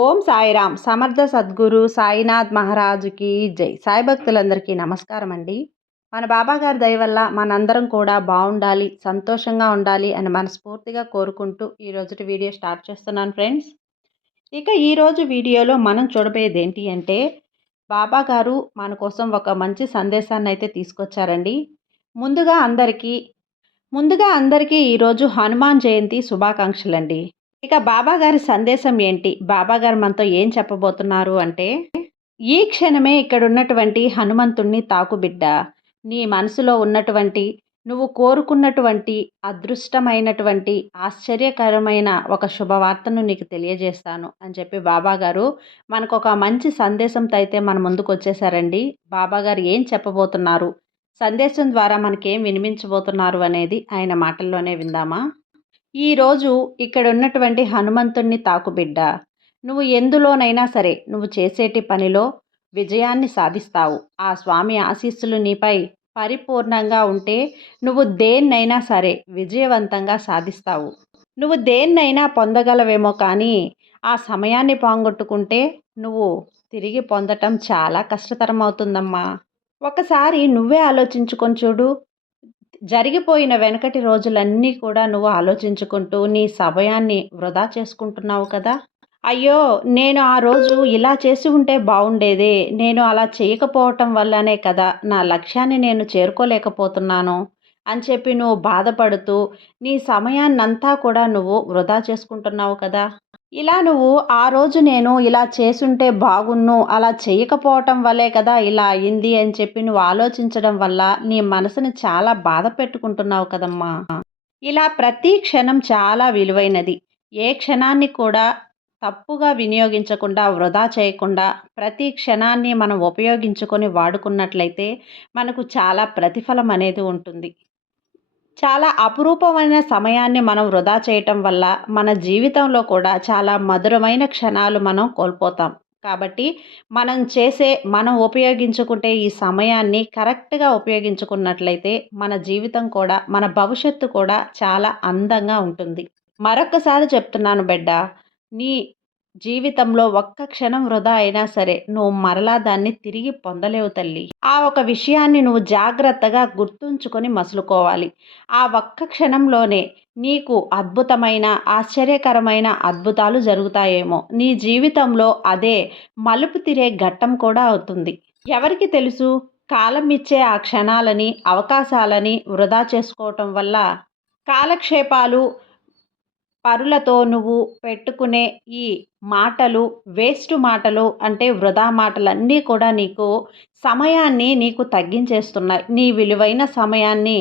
ఓం సాయిరామ్. సమర్థ సద్గురు సాయినాథ్ మహారాజుకి జై. సాయి భక్తులందరికీ నమస్కారం అండి మన బాబాగారి దయ వల్ల మనందరం కూడా బాగుండాలి సంతోషంగా ఉండాలి అని మనస్ఫూర్తిగా కోరుకుంటూ ఈరోజు వీడియో స్టార్ట్ చేస్తున్నాను ఫ్రెండ్స్. ఇక ఈరోజు వీడియోలో మనం చూడబోయేది ఏంటి అంటే బాబాగారు మన కోసం ఒక మంచి సందేశాన్ని అయితే తీసుకొచ్చారండి. ముందుగా అందరికీ ముందుగా అందరికీ ఈరోజు హనుమాన్ జయంతి శుభాకాంక్షలు అండి ఇక బాబా గారి సందేశం ఏంటి? బాబా గారు మనతో ఏం చెప్పబోతున్నారు అంటే ఈ క్షణమే ఇక్కడ ఉన్నటువంటి హనుమంతుణ్ణి తాకు బిడ్డ. నీ మనసులో ఉన్నటువంటి నువ్వు కోరుకున్నటువంటి అదృష్టమైనటువంటి ఆశ్చర్యకరమైన ఒక శుభవార్తను నీకు తెలియజేస్తాను అని చెప్పి బాబా గారు మనకు ఒక మంచి సందేశంతో అయితే మన ముందుకు వచ్చేసారండి బాబా గారు ఏం చెప్పబోతున్నారు? సందేశం ద్వారా మనకేం వినిపించబోతున్నారు అనేది ఆయన మాటల్లోనే విందామా? ఈరోజు ఇక్కడ ఉన్నటువంటి హనుమంతుణ్ణి తాకుబిడ్డ నువ్వు ఎందులోనైనా సరే నువ్వు చేసేటి పనిలో విజయాన్ని సాధిస్తావు. ఆ స్వామి ఆశీస్సులు నీపై పరిపూర్ణంగా ఉంటే నువ్వు దేన్నైనా సరే విజయవంతంగా సాధిస్తావు. నువ్వు దేన్నైనా పొందగలవేమో కానీ ఆ సమయాన్ని పోగొట్టుకుంటే నువ్వు తిరిగి పొందటం చాలా కష్టతరం అవుతుందమ్మా ఒకసారి నువ్వే ఆలోచించుకొని చూడు. జరిగిపోయిన వెనకటి రోజులన్నీ కూడా నువ్వు ఆలోచించుకుంటూ నీ సమయాన్ని వృధా చేసుకుంటున్నావు కదా? అయ్యో నేను ఆ రోజు ఇలా చేసి ఉంటే బాగుండేదే. నేను అలా చేయకపోవటం వల్లనే కదా నా లక్ష్యాన్ని నేను చేరుకోలేకపోతున్నాను అని చెప్పి నువ్వు బాధపడుతూ నీ సమయాన్నంతా కూడా నువ్వు వృధా చేసుకుంటున్నావు కదా? ఇలా నువ్వు ఆ రోజు నేను ఇలా చేసుంటే బాగున్ను అలా చేయకపోవటం వల్లే కదా ఇలా అయింది అని చెప్పి నువ్వు ఆలోచించడం వల్ల నీ మనసుని చాలా బాధ పెట్టుకుంటున్నావు కదమ్మా. ఇలా ప్రతి క్షణం చాలా విలువైనది. ఏ క్షణాన్ని కూడా తప్పుగా వినియోగించకుండా వృధా చేయకుండా ప్రతి క్షణాన్ని మనం ఉపయోగించుకొని వాడుకున్నట్లయితే మనకు చాలా ప్రతిఫలం అనేది ఉంటుంది. చాలా అపురూపమైన సమయాన్ని మనం వృధా చేయటం వల్ల మన జీవితంలో కూడా చాలా మధురమైన క్షణాలు మనం కోల్పోతాం. కాబట్టి మనం చేసే మనం ఉపయోగించుకుంటే ఈ సమయాన్ని కరెక్ట్గా ఉపయోగించుకున్నట్లయితే మన జీవితం కూడా మన భవిష్యత్తు కూడా చాలా అందంగా ఉంటుంది. మరొకసారి చెప్తున్నాను బిడ్డ నీ జీవితంలో ఒక్క క్షణం వృధా అయినా సరే నువ్వు మరలా దాన్ని తిరిగి పొందలేవు తల్లి. ఆ ఒక విషయాన్ని నువ్వు జాగ్రత్తగా గుర్తుంచుకొని మసులుకోవాలి. ఆ ఒక్క క్షణంలోనే నీకు అద్భుతమైన ఆశ్చర్యకరమైన అద్భుతాలు జరుగుతాయేమో. నీ జీవితంలో అదే మలుపు తిరే ఘట్టం కూడా అవుతుంది. ఎవరికి తెలుసు? కాలం ఇచ్చే ఆ క్షణాలని అవకాశాలని వృధా చేసుకోవటం వల్ల కాలక్షేపాలు పరులతో నువ్వు పెట్టుకునే ఈ మాటలు వేస్ట్ మాటలు అంటే వృధా మాటలన్నీ కూడా నీకు సమయాన్ని నీకు తగ్గించేస్తున్నాయి. నీ విలువైన సమయాన్ని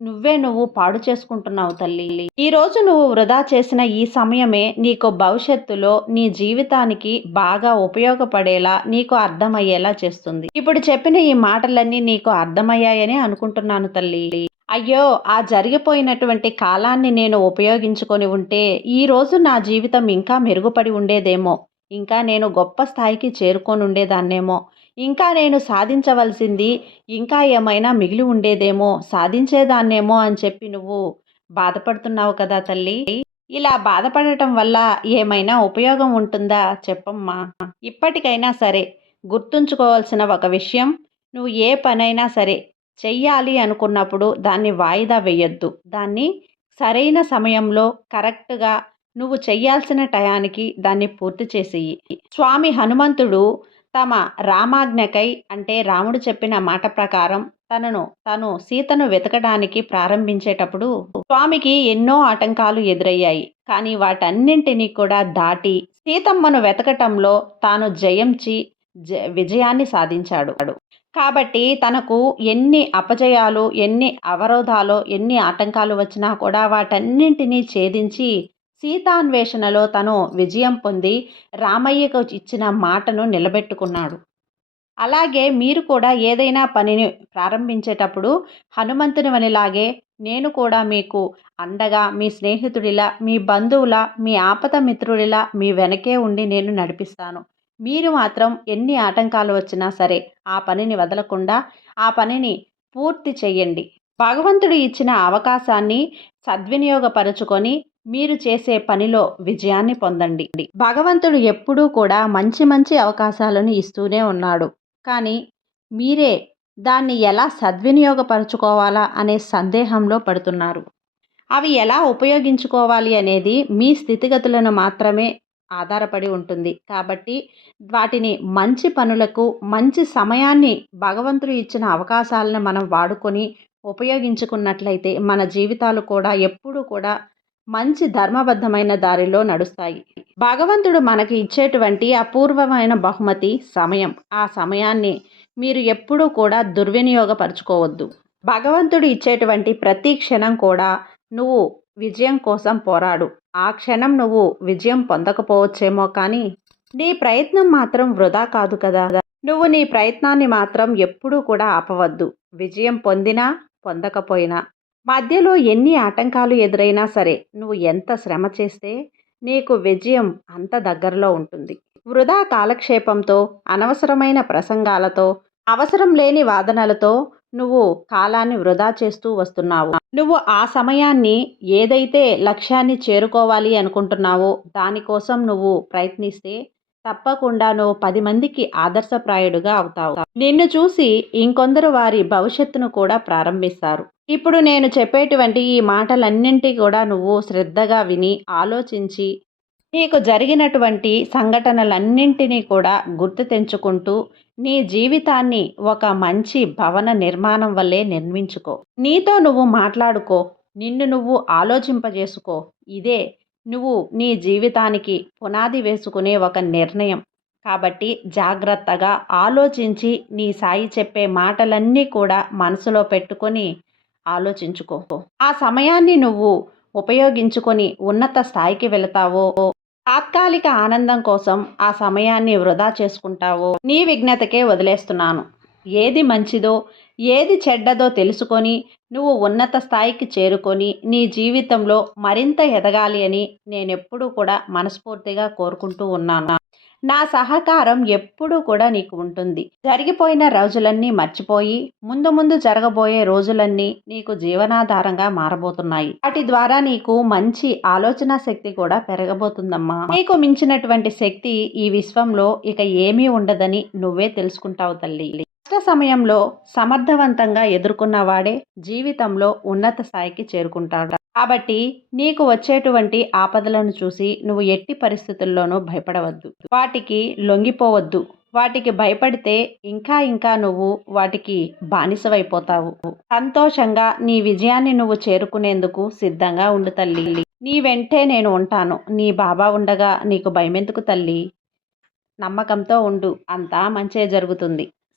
నువ్వే నువ్వు పాడు చేసుకుంటున్నావు తల్లి. ఈరోజు నువ్వు వృధా చేసిన ఈ సమయమే నీకు భవిష్యత్తులో నీ జీవితానికి బాగా ఉపయోగపడేలా నీకు అర్థమయ్యేలా చేస్తుంది. ఇప్పుడు చెప్పిన ఈ మాటలన్నీ నీకు అర్థమయ్యాయని అనుకుంటున్నాను తల్లి. అయ్యో ఆ జరిగిపోయినటువంటి కాలాన్ని నేను ఉపయోగించుకొని ఉంటే ఈరోజు నా జీవితం ఇంకా మెరుగుపడి ఉండేదేమో. ఇంకా నేను గొప్ప స్థాయికి చేరుకొని ఉండేదాన్నేమో. ఇంకా నేను సాధించవలసింది ఇంకా ఏమైనా మిగిలి ఉండేదేమో సాధించేదాన్నేమో అని చెప్పి నువ్వు బాధపడుతున్నావు కదా తల్లి. ఇలా బాధపడటం వల్ల ఏమైనా ఉపయోగం ఉంటుందా చెప్పమ్మా. ఇప్పటికైనా సరే గుర్తుంచుకోవాల్సిన ఒక విషయం నువ్వు ఏ పనైనా సరే చెయ్యాలి అనుకున్నప్పుడు దాన్ని వాయిదా వేయొద్దు. దాన్ని సరైన సమయంలో కరెక్ట్గా నువ్వు చెయ్యాల్సిన టయానికి దాన్ని పూర్తి చేసేయి. స్వామి హనుమంతుడు తమ రామాజ్ఞకై అంటే రాముడు చెప్పిన మాట ప్రకారం తనను తను సీతను వెతకడానికి ప్రారంభించేటప్పుడు స్వామికి ఎన్నో ఆటంకాలు ఎదురయ్యాయి. కానీ వాటన్నింటినీ కూడా దాటి సీతమ్మను వెతకటంలో తాను జయంచి విజయాన్ని సాధించాడు. కాబట్టి తనకు ఎన్ని అపజయాలు ఎన్ని అవరోధాలు ఎన్ని ఆటంకాలు వచ్చినా కూడా వాటన్నింటినీ ఛేదించి సీతాన్వేషణలో తను విజయం పొంది రామయ్యకు ఇచ్చిన మాటను నిలబెట్టుకున్నాడు. అలాగే మీరు కూడా ఏదైనా పనిని ప్రారంభించేటప్పుడు హనుమంతుని వనిలాగే నేను కూడా మీకు అండగా మీ స్నేహితుడిలా మీ బంధువుల మీ ఆపద మిత్రుడిలా మీ వెనకే ఉండి నేను నడిపిస్తాను. మీరు మాత్రం ఎన్ని ఆటంకాలు వచ్చినా సరే ఆ పనిని వదలకుండా ఆ పనిని పూర్తి చేయండి భగవంతుడు ఇచ్చిన అవకాశాన్ని సద్వినియోగపరుచుకొని మీరు చేసే పనిలో విజయాన్ని పొందండి. భగవంతుడు ఎప్పుడూ కూడా మంచి మంచి అవకాశాలను ఇస్తూనే ఉన్నాడు. కానీ మీరే దాన్ని ఎలా సద్వినియోగపరచుకోవాలా అనే సందేహంలో పడుతున్నారు. అవి ఎలా ఉపయోగించుకోవాలి అనేది మీ స్థితిగతులను మాత్రమే ఆధారపడి ఉంటుంది. కాబట్టి వాటిని మంచి పనులకు మంచి సమయాన్ని భగవంతుడు ఇచ్చిన అవకాశాలను మనం వాడుకొని ఉపయోగించుకున్నట్లయితే మన జీవితాలు కూడా ఎప్పుడూ కూడా మంచి ధర్మబద్ధమైన దారిలో నడుస్తాయి. భగవంతుడు మనకి ఇచ్చేటువంటి అపూర్వమైన బహుమతి సమయం. ఆ సమయాన్ని మీరు ఎప్పుడూ కూడా దుర్వినియోగపరచుకోవద్దు. భగవంతుడు ఇచ్చేటువంటి ప్రతి క్షణం కూడా నువ్వు విజయం కోసం పోరాడు. ఆ క్షణం నువ్వు విజయం పొందకపోవచ్చేమో కానీ నీ ప్రయత్నం మాత్రం వృధా కాదు కదా. నువ్వు నీ ప్రయత్నాన్ని మాత్రం ఎప్పుడూ కూడా ఆపవద్దు. విజయం పొందినా పొందకపోయినా. మధ్యలో ఎన్ని ఆటంకాలు ఎదురైనా సరే నువ్వు ఎంత శ్రమ చేస్తే నీకు విజయం అంత దగ్గరలో ఉంటుంది. వృధా కాలక్షేపంతో అనవసరమైన ప్రసంగాలతో అవసరం లేని వాదనలతో నువ్వు కాలాన్ని వృధా చేస్తూ వస్తున్నావు. నువ్వు ఆ సమయాన్ని ఏదైతే లక్ష్యాన్ని చేరుకోవాలి అనుకుంటున్నావో దానికోసం నువ్వు ప్రయత్నిస్తే తప్పకుండా నువ్వు పది మందికి ఆదర్శప్రాయుడుగా అవుతావు. నిన్ను చూసి ఇంకొందరు వారి భవిష్యత్తును కూడా ప్రారంభిస్తారు. ఇప్పుడు నేను చెప్పేటువంటి ఈ మాటలన్నింటి కూడా నువ్వు శ్రద్ధగా విని ఆలోచించి నీకు జరిగినటువంటి సంఘటనలన్నింటినీ కూడా గుర్తు తెంచుకుంటూ నీ జీవితాన్ని ఒక మంచి భవన నిర్మాణం వల్లే నిర్మించుకో. నీతో నువ్వు మాట్లాడుకో. నిన్ను నువ్వు ఆలోచింపజేసుకో. ఇదే నువ్వు నీ జీవితానికి పునాది వేసుకునే ఒక నిర్ణయం. కాబట్టి జాగ్రత్తగా ఆలోచించి నీ సాయి చెప్పే మాటలన్నీ కూడా మనసులో పెట్టుకొని ఆలోచించుకో. ఆ సమయాన్ని నువ్వు ఉపయోగించుకొని ఉన్నత స్థాయికి వెళతావో తాత్కాలిక ఆనందం కోసం ఆ సమయాన్ని వృధా చేసుకుంటావో. నీ విఘ్నతకే వదిలేస్తున్నాను. ఏది మంచిదో ఏది చెడ్డదో తెలుసుకొని నువ్వు ఉన్నత స్థాయికి చేరుకొని నీ జీవితంలో మరింత ఎదగాలి అని నేనెప్పుడూ కూడా మనస్ఫూర్తిగా కోరుకుంటూ ఉన్నాను. నా సహకారం ఎప్పుడూ కూడా నీకు ఉంటుంది. జరిగిపోయిన రోజులన్నీ మర్చిపోయి ముందు ముందు జరగబోయే రోజులన్నీ నీకు జీవనాధారంగా మారబోతున్నాయి. వాటి ద్వారా నీకు మంచి ఆలోచన శక్తి కూడా పెరగబోతుందమ్మా. నీకు మించినటువంటి శక్తి ఈ విశ్వంలో ఇక ఏమీ ఉండదని నువ్వే తెలుసుకుంటావు తల్లి. కష్ట సమయంలో సమర్థవంతంగా ఎదుర్కొన్న వాడే జీవితంలో ఉన్నత స్థాయికి చేరుకుంటాడు. కాబట్టి నీకు వచ్చేటువంటి ఆపదలను చూసి నువ్వు ఎట్టి పరిస్థితుల్లోనూ భయపడవద్దు. వాటికి లొంగిపోవద్దు. వాటికి భయపడితే ఇంకా ఇంకా నువ్వు వాటికి బానిసవైపోతావు. సంతోషంగా నీ విజయాన్ని నువ్వు చేరుకునేందుకు సిద్ధంగా ఉండు తల్లి. నీ వెంటే నేను ఉంటాను. నీ బాబా ఉండగా నీకు భయమెందుకు తల్లి? నమ్మకంతో ఉండు. అంతా మంచే జరుగుతుంది.